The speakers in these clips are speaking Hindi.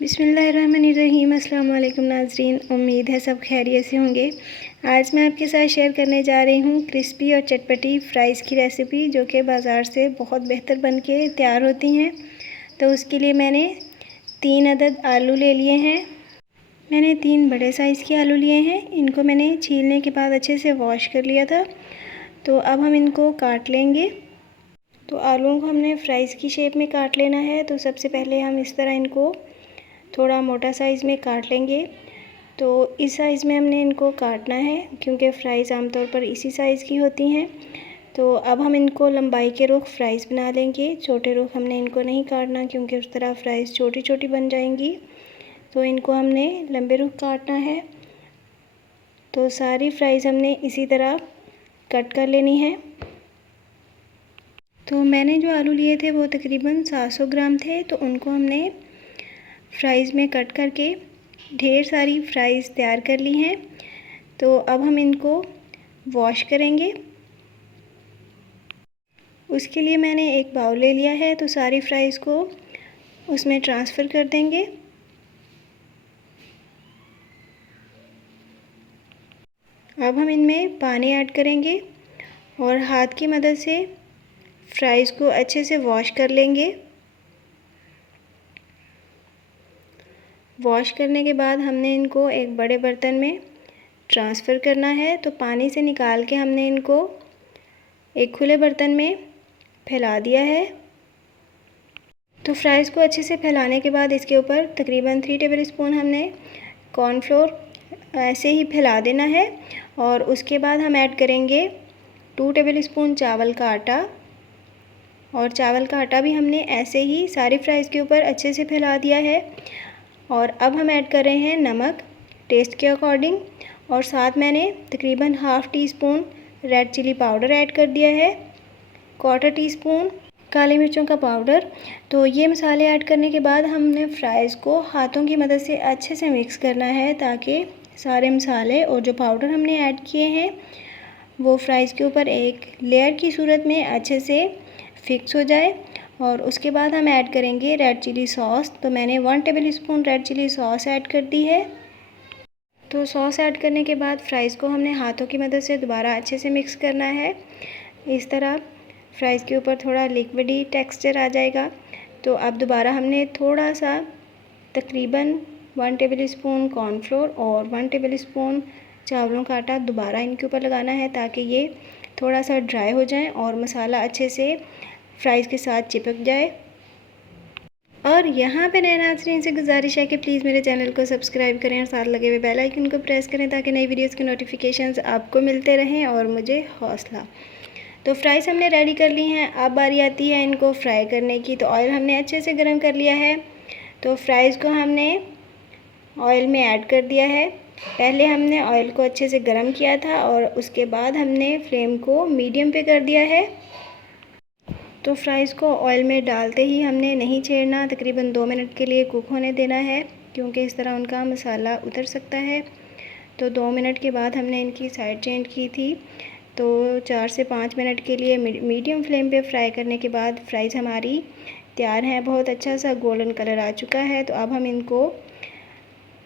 बिस्मिल्लाहिर्रहमानिर्रहीम। अस्सलाम वालेकुम नाज़रीन, उम्मीद है सब खैरियत से होंगे। आज मैं आपके साथ शेयर करने जा रही हूँ क्रिस्पी और चटपटी फ़्राइज़ की रेसिपी, जो कि बाज़ार से बहुत बेहतर बन के तैयार होती हैं। तो उसके लिए मैंने 3 अदद आलू ले लिए हैं। मैंने 3 बड़े साइज़ के आलू लिए हैं। इनको मैंने छीलने के बाद अच्छे से वॉश कर लिया था। तो अब हम इनको काट लेंगे। तो आलूओं को हमने फ़्राइज़ की शेप में काट लेना है। तो सबसे पहले हम इस तरह इनको थोड़ा मोटा साइज़ में काट लेंगे। तो इस साइज़ में हमने इनको काटना है, क्योंकि फ़्राइज़ आमतौर पर इसी साइज़ की होती हैं। तो अब हम इनको लंबाई के रुख फ़्राइज़ बना लेंगे। छोटे रुख हमने इनको नहीं काटना, क्योंकि उस तरह फ़्राइज़ छोटी छोटी बन जाएंगी। तो इनको हमने लंबे रुख काटना है। तो सारी फ़्राइज़ हमने इसी तरह कट कर लेनी है। तो मैंने जो आलू लिए थे वो तकरीबन 700 ग्राम थे। तो उनको हमने फ़्राइज़ में कट करके ढेर सारी फ़्राइज़ तैयार कर ली हैं। तो अब हम इनको वॉश करेंगे। उसके लिए मैंने एक बाउल ले लिया है। तो सारी फ़्राइज़ को उसमें ट्रांसफ़र कर देंगे। अब हम इनमें पानी ऐड करेंगे और हाथ की मदद से फ़्राइज़ को अच्छे से वॉश कर लेंगे। वॉश करने के बाद हमने इनको एक बड़े बर्तन में ट्रांसफ़र करना है। तो पानी से निकाल के हमने इनको एक खुले बर्तन में फैला दिया है। तो फ़्राइज़ को अच्छे से फैलाने के बाद इसके ऊपर तकरीबन 3 टेबलस्पून हमने कॉर्नफ्लोर ऐसे ही फैला देना है। और उसके बाद हम ऐड करेंगे 2 टेबलस्पून चावल का आटा। और चावल का आटा भी हमने ऐसे ही सारी फ़्राइज़ के ऊपर अच्छे से फैला दिया है। और अब हम ऐड कर रहे हैं नमक टेस्ट के अकॉर्डिंग। और साथ मैंने तकरीबन ½ teaspoon red chilli powder add कर दिया है, 1/4 टीस्पून काली मिर्चों का पाउडर। तो ये मसाले ऐड करने के बाद हमने फ़्राइज़ को हाथों की मदद से अच्छे से मिक्स करना है, ताकि सारे मसाले और जो पाउडर हमने ऐड किए हैं वो फ़्राइज़ के ऊपर एक लेयर की सूरत में अच्छे से फिक्स हो जाए। और उसके बाद हम ऐड करेंगे रेड चिली सॉस। तो मैंने 1 tablespoon red chilli sauce add कर दी है। तो सॉस ऐड करने के बाद फ़्राइज़ को हमने हाथों की मदद से दोबारा अच्छे से मिक्स करना है। इस तरह फ़्राइज़ के ऊपर थोड़ा लिक्विडी टेक्सचर आ जाएगा। तो अब दोबारा हमने थोड़ा सा तकरीबन 1 टेबलस्पून कॉर्नफ्लोर और 1 टेबलस्पून चावलों का आटा दोबारा इनके ऊपर लगाना है, ताकि ये थोड़ा सा ड्राई हो जाए और मसाला अच्छे से फ़्राइज़ के साथ चिपक जाए। और यहाँ पे नए नाज़रीन से गुजारिश है कि प्लीज़ मेरे चैनल को सब्सक्राइब करें और साथ लगे हुए बेल आइकन को प्रेस करें, ताकि नई वीडियोज़ के नोटिफिकेशंस आपको मिलते रहें और मुझे हौसला। तो फ़्राइज़ हमने रेडी कर ली हैं। अब बारी आती है इनको फ्राई करने की। तो ऑयल हमने अच्छे से गर्म कर लिया है। तो फ़्राइज़ को हमने ऑयल में ऐड कर दिया है। पहले हमने ऑयल को अच्छे से गर्म किया था और उसके बाद हमने फ्लेम को मीडियम पे कर दिया है। तो फ़्राइज़ को ऑयल में डालते ही हमने नहीं छेड़ना, तकरीबन 2 मिनट के लिए कुक होने देना है, क्योंकि इस तरह उनका मसाला उतर सकता है। तो 2 मिनट के बाद हमने इनकी साइड चेंज की थी। तो 4 से 5 मिनट के लिए मीडियम फ्लेम पे फ्राई करने के बाद फ़्राइज़ हमारी तैयार हैं। बहुत अच्छा सा गोल्डन कलर आ चुका है। तो अब हम इनको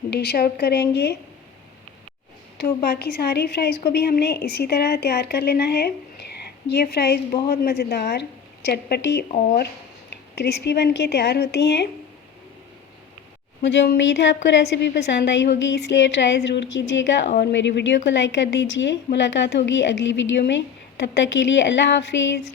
डिश आउट करेंगे। तो बाकी सारी फ़्राइज़ को भी हमने इसी तरह तैयार कर लेना है। ये फ़्राइज़ बहुत मज़ेदार, चटपटी और क्रिस्पी बन के तैयार होती हैं। मुझे उम्मीद है आपको रेसिपी पसंद आई होगी, इसलिए ट्राई ज़रूर कीजिएगा और मेरी वीडियो को लाइक कर दीजिए। मुलाकात होगी अगली वीडियो में। तब तक के लिए अल्लाह हाफ़िज़।